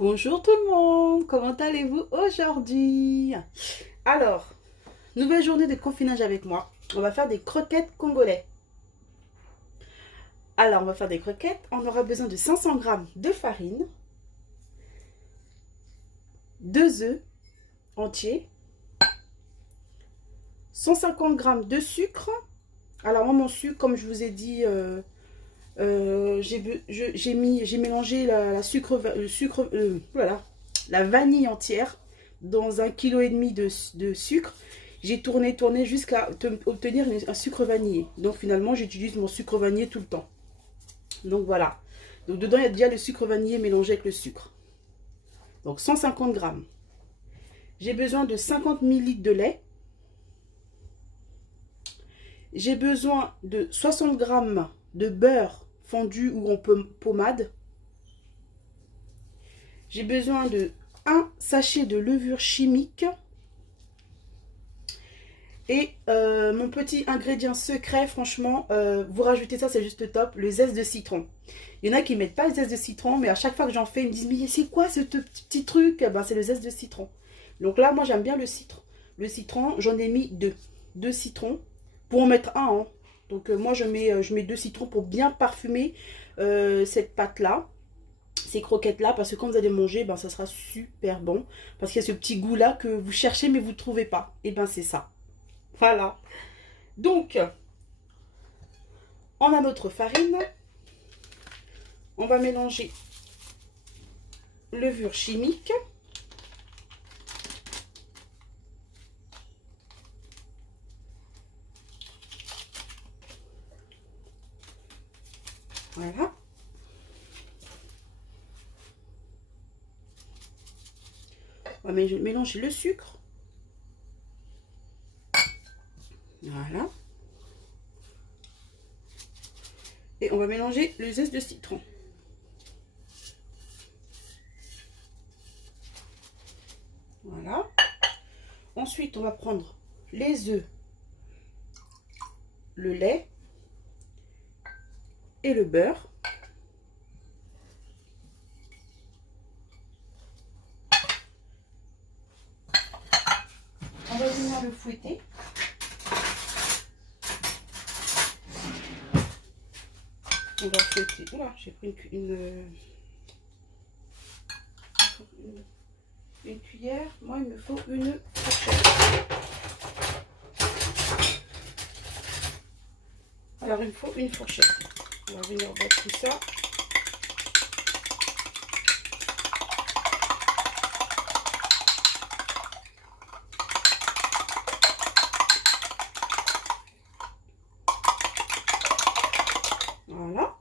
Bonjour tout le monde, comment allez-vous aujourd'hui? Alors, nouvelle journée de confinage avec moi. On va faire des croquettes congolais. Alors, on va faire des croquettes. On aura besoin de 500 grammes de farine, 2 œufs entiers, 150 grammes de sucre. Alors, moi, mon sucre, comme je vous ai dit, j'ai mélangé le sucre, voilà, la vanille entière dans 1,5 kg de sucre. J'ai tourné jusqu'à obtenir un sucre vanillé. Donc finalement, j'utilise mon sucre vanillé tout le temps. Donc voilà. Donc dedans, il y a déjà le sucre vanillé mélangé avec le sucre. Donc 150 grammes. J'ai besoin de 50 ml de lait. J'ai besoin de 60 grammes de beurre fondu ou en pommade. J'ai besoin de 1 sachet de levure chimique. Et mon petit ingrédient secret, franchement, vous rajoutez ça, c'est juste top, le zeste de citron. Il y en a qui ne mettent pas le zeste de citron, mais à chaque fois que j'en fais, ils me disent, mais c'est quoi ce petit truc? Ben, c'est le zeste de citron. Donc là, moi, j'aime bien le citron. Le citron, j'en ai mis 2. 2 citrons pour en mettre un. Hein. Donc moi, je mets 2 citrons pour bien parfumer cette pâte-là, ces croquettes-là, parce que quand vous allez manger, ben, ça sera super bon. Parce qu'il y a ce petit goût-là que vous cherchez, mais vous ne trouvez pas. Et ben c'est ça. Voilà. Donc, on a notre farine. On va mélanger levure chimique. Voilà. On va mélanger le sucre. Voilà. Et on va mélanger le zeste de citron. Voilà. Ensuite, on va prendre les œufs, le lait et le beurre. On va venir le fouetter. On va fouetter. Oula, j'ai pris une cuillère. Moi, il me faut une fourchette. Alors, il me faut une fourchette. On va venir battre tout ça. Voilà.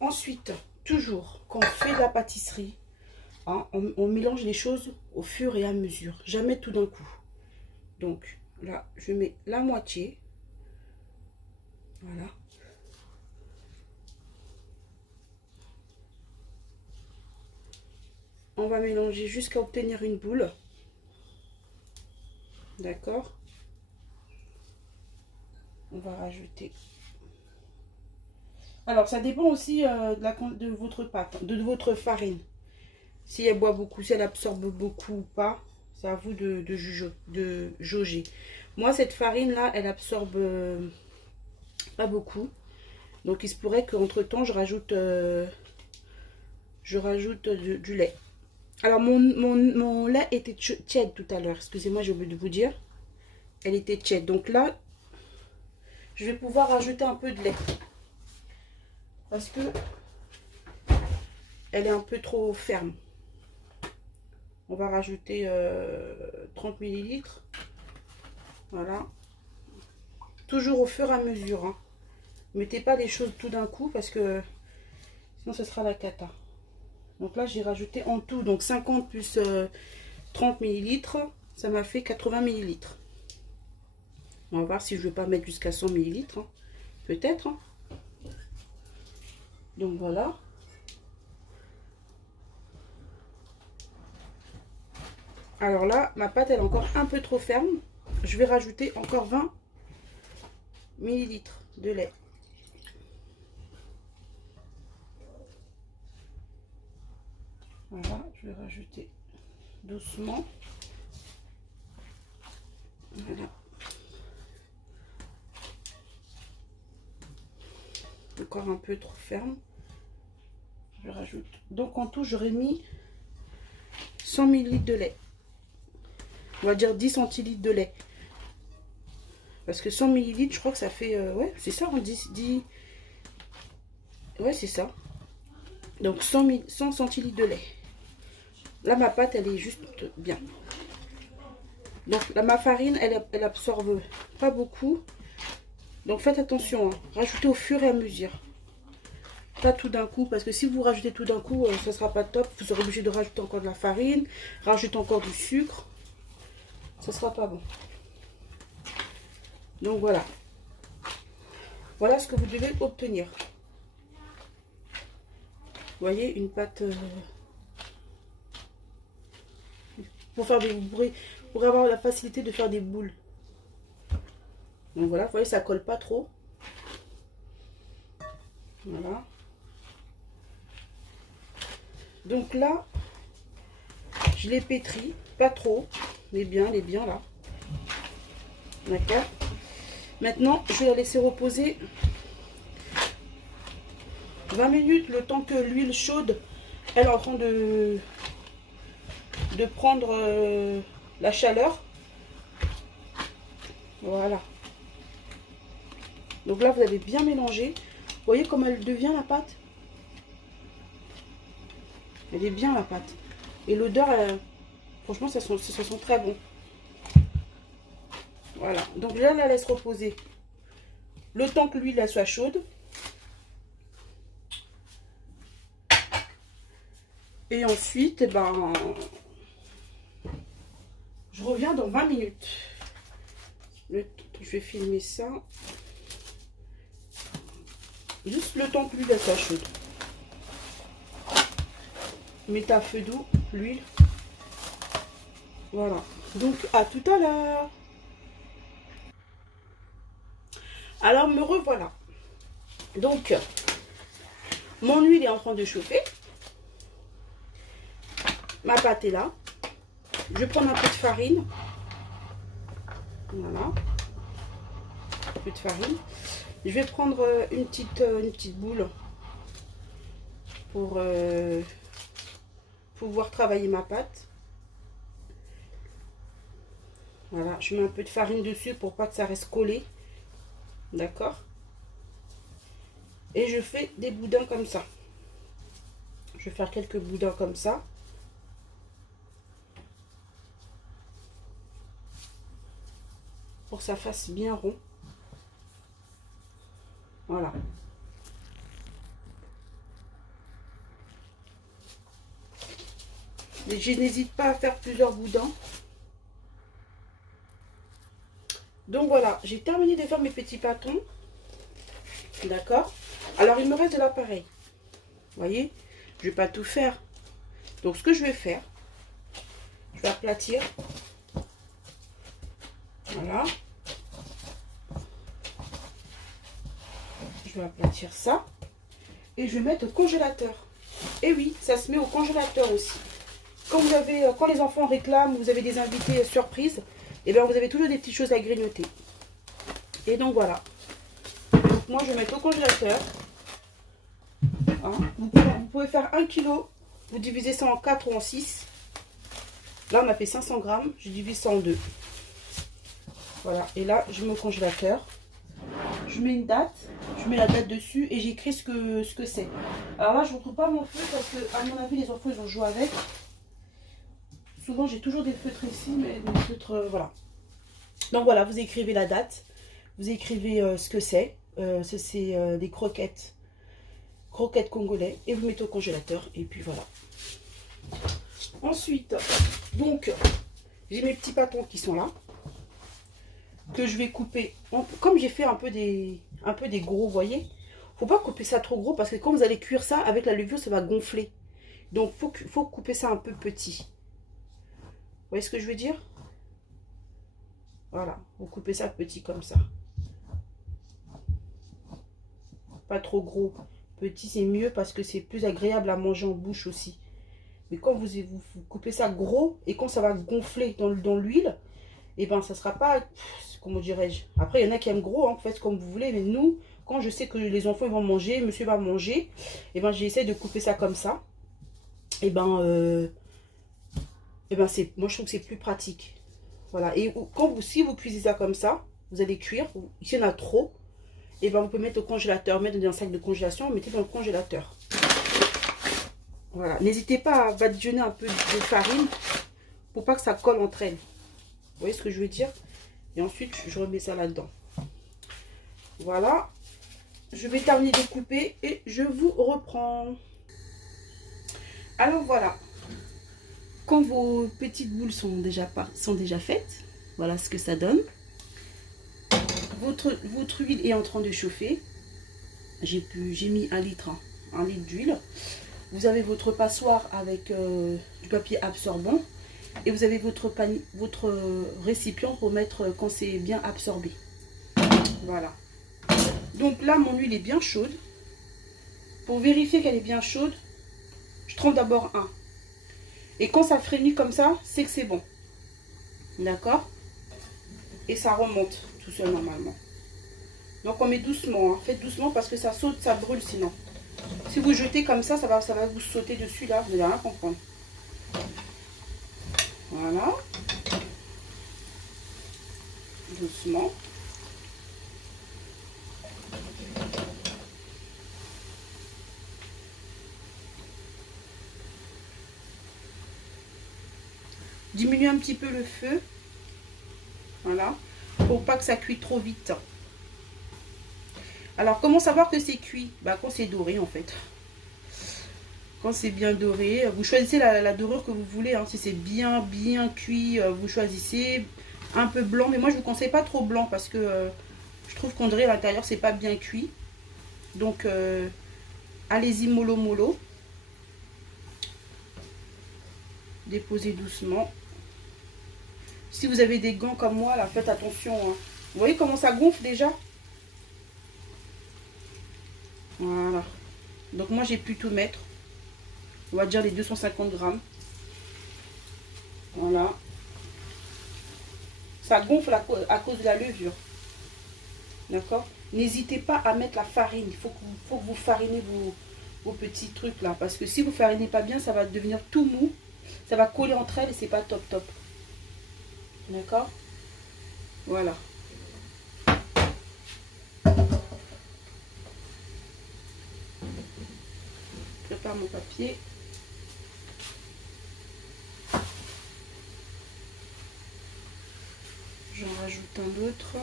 Ensuite, toujours, quand on fait de la pâtisserie, hein, on mélange les choses au fur et à mesure. Jamais tout d'un coup. Donc, là, je mets la moitié. Voilà. On va mélanger jusqu'à obtenir une boule. D'accord. On va rajouter. Alors, ça dépend aussi de votre pâte, de votre farine. Si elle boit beaucoup, si elle absorbe beaucoup ou pas, c'est à vous de jauger. Moi, cette farine-là, elle absorbe pas beaucoup. Donc, il se pourrait qu'entre-temps, je rajoute du lait. Alors, mon lait était tiède tout à l'heure. Excusez-moi, j'ai oublié de vous dire. Elle était tiède. Donc là, je vais pouvoir rajouter un peu de lait. Parce que elle est un peu trop ferme. On va rajouter 30 ml. Voilà. Toujours au fur et à mesure. Hein. Mettez pas les choses tout d'un coup parce que sinon ce sera la cata. Donc là, j'ai rajouté en tout, donc 50 plus 30 ml. Ça m'a fait 80 ml. On va voir si je ne vais pas mettre jusqu'à 100 ml. Hein. Peut-être. Hein. Donc voilà. Alors là, ma pâte elle est encore un peu trop ferme. Je vais rajouter encore 20 millilitres de lait. Voilà, je vais rajouter doucement. Voilà. Encore un peu trop ferme. Je rajoute. Donc en tout, j'aurais mis 100 ml de lait. On va dire 10 centilitres de lait. Parce que 100 ml, je crois que ça fait... ouais, c'est ça, on dit... Ouais, c'est ça. Donc 100 centilitres de lait. Là, ma pâte, elle est juste bien. Donc là, ma farine, elle absorbe pas beaucoup. Donc faites attention, hein. Rajoutez au fur et à mesure. Pas tout d'un coup, parce que si vous rajoutez tout d'un coup, ça sera pas top. Vous serez obligé de rajouter encore de la farine, rajouter encore du sucre. Ça sera pas bon. Donc voilà. Voilà ce que vous devez obtenir. Vous voyez, une pâte... pour faire des... pour avoir la facilité de faire des boules. Donc voilà, vous voyez, ça colle pas trop. Voilà. Donc là, je l'ai pétri, pas trop, mais bien, elle est bien là. D'accord. Maintenant, je vais la laisser reposer 20 minutes, le temps que l'huile chaude, elle est en train de prendre la chaleur. Voilà. Donc là, vous avez bien mélangé. Vous voyez comment elle devient la pâte? Elle est bien la pâte. Et l'odeur, franchement, ça sent très bon. Voilà. Donc là, la laisse reposer le temps que l'huile soit chaude. Et ensuite, eh ben, je reviens dans 20 minutes. Je vais filmer ça. Juste le temps que l'huile soit chaude. Mettez à feu doux l'huile. Voilà. Donc à tout à l'heure. Alors me revoilà. Donc mon huile est en train de chauffer. Ma pâte est là. Je vais prendre un peu de farine. Voilà. Un peu de farine. Je vais prendre une petite boule pour pouvoir travailler ma pâte. Voilà, je mets un peu de farine dessus pour pas que ça reste collé. D'accord? Et je fais des boudins comme ça. Je vais faire quelques boudins comme ça. Pour que ça fasse bien rond. Voilà. Et je n'hésite pas à faire plusieurs boudins. Donc voilà, j'ai terminé de faire mes petits pâtons. D'accord? Alors il me reste de l'appareil. Vous voyez? Je ne vais pas tout faire. Donc ce que je vais faire, je vais aplatir. Voilà. Je vais aplatir ça. Et je vais mettre au congélateur. Et oui, ça se met au congélateur aussi. Quand les enfants réclament, vous avez des invités surprises, et bien vous avez toujours des petites choses à grignoter. Et donc voilà. Donc moi je vais mettre au congélateur. Hein. Vous pouvez faire 1 kg. Vous divisez ça en 4 ou en 6. Là on a fait 500 grammes. Je divise ça en 2. Voilà. Et là je mets au congélateur. Je mets une date. Je mets la date dessus et j'écris ce que c'est. Alors là je ne retrouve pas mon feu parce que à mon avis les enfants ils ont joué avec. Souvent j'ai toujours des feutres ici, mais des feutres, voilà. Donc voilà, vous écrivez la date, vous écrivez ce que c'est. C'est des croquettes congolais, et vous mettez au congélateur, et puis voilà. Ensuite, donc, j'ai mes petits pâtons qui sont là, que je vais couper, comme j'ai fait un peu des gros, vous voyez. Faut pas couper ça trop gros, parce que quand vous allez cuire ça, avec la levure, ça va gonfler. Donc, faut couper ça un peu petit. Vous voyez ce que je veux dire? Voilà, vous coupez ça petit comme ça. pas trop gros. Petit, c'est mieux parce que c'est plus agréable à manger en bouche aussi. Mais quand vous coupez ça gros et quand ça va gonfler dans l'huile, et ben ça sera pas, comment dirais-je. Après, il y en a qui aiment gros, hein, faites comme vous voulez. Mais nous, quand je sais que les enfants ils vont manger, monsieur va manger, et ben j'essaie de couper ça comme ça. Et ben, moi je trouve que c'est plus pratique. Voilà. Et si vous cuisez ça comme ça, vous allez cuire. S'il y en a trop, et ben vous pouvez mettre au congélateur, mettre dans un sac de congélation, mettez dans le congélateur. Voilà. N'hésitez pas à badigeonner un peu de farine pour pas que ça colle entre elles. Vous voyez ce que je veux dire? Et ensuite, je remets ça là-dedans. Voilà. Je vais terminer de couper et je vous reprends. Alors voilà. Quand vos petites boules sont déjà faites, voilà ce que ça donne. Votre huile est en train de chauffer. J'ai mis 1 litre d'huile. Vous avez votre passoire avec du papier absorbant. Et vous avez votre récipient pour mettre quand c'est bien absorbé. Voilà. Donc là, mon huile est bien chaude. Pour vérifier qu'elle est bien chaude, je trempe d'abord un. Et quand ça frémit comme ça, c'est que c'est bon. D'accord? Et ça remonte tout seul normalement. Donc on met doucement. Hein. Faites doucement parce que ça saute, ça brûle sinon. Si vous jetez comme ça, ça va vous sauter dessus là. Vous n'allez rien comprendre. Voilà. Doucement. Diminuez un petit peu le feu. Voilà. Pour pas que ça cuise trop vite. Alors, comment savoir que c'est cuit? Bah, quand c'est doré en fait. Quand c'est bien doré, vous choisissez la dorure que vous voulez. Hein. Si c'est bien cuit, vous choisissez un peu blanc. Mais moi, je ne vous conseille pas trop blanc parce que je trouve qu'on dirait à l'intérieur, c'est pas bien cuit. Donc, allez-y mollo mollo. Déposez doucement. Si vous avez des gants comme moi, là, faites attention. Hein. Vous voyez comment ça gonfle déjà? Voilà. Donc, moi, j'ai pu tout mettre. On va dire les 250 grammes. Voilà. Ça gonfle à cause de la levure. D'accord? N'hésitez pas à mettre la farine. Il faut que vous farinez vos petits trucs là. Parce que si vous farinez pas bien, ça va devenir tout mou. Ça va coller entre elles et c'est pas top top. D'accord? Voilà. Je prépare mon papier. J'en rajoute un autre.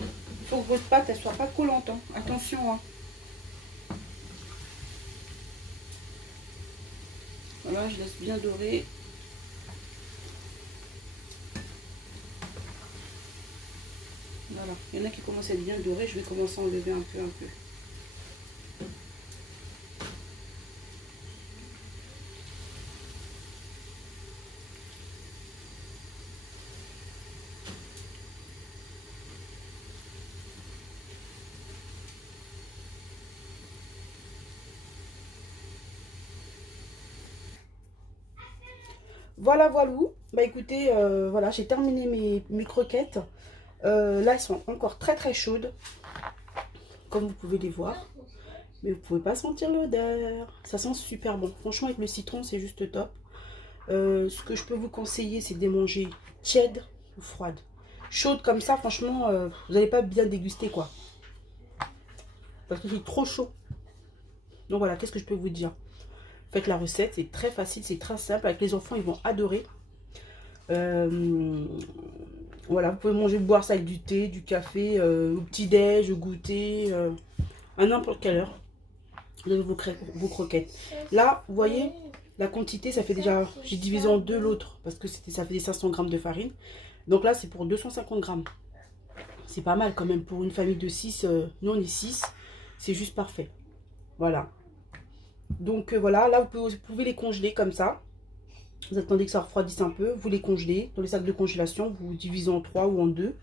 Il faut que votre pâte elle soit pas collante. Hein. Attention. Hein. Voilà, je laisse bien dorer. Voilà. Il y en a qui commencent à être bien dorés. Je vais commencer à enlever un peu. Voilà, voilà. Bah écoutez, voilà, j'ai terminé mes croquettes. Là, elles sont encore très chaudes, comme vous pouvez les voir. Mais vous pouvez pas sentir l'odeur. Ça sent super bon. Franchement, avec le citron, c'est juste top. Ce que je peux vous conseiller, c'est de les manger tièdes ou froides. Chaudes comme ça, franchement, vous n'allez pas bien déguster, quoi. Parce que c'est trop chaud. Donc voilà, qu'est-ce que je peux vous dire? Faites la recette, c'est très facile, c'est très simple. Avec les enfants, ils vont adorer. Voilà, vous pouvez manger, boire ça avec du thé, du café, au petit-déj, au goûter, à n'importe quelle heure. Vous avez vos croquettes. Là, vous voyez, la quantité, ça fait déjà, j'ai divisé en deux l'autre, parce que ça fait des 500 grammes de farine. Donc là, c'est pour 250 grammes. C'est pas mal quand même pour une famille de 6. Nous, on est 6. C'est juste parfait. Voilà. Donc voilà, là, vous pouvez les congeler comme ça. Vous attendez que ça refroidisse un peu. Vous les congelez dans les sacs de congélation. Vous divisez en 3 ou en 2.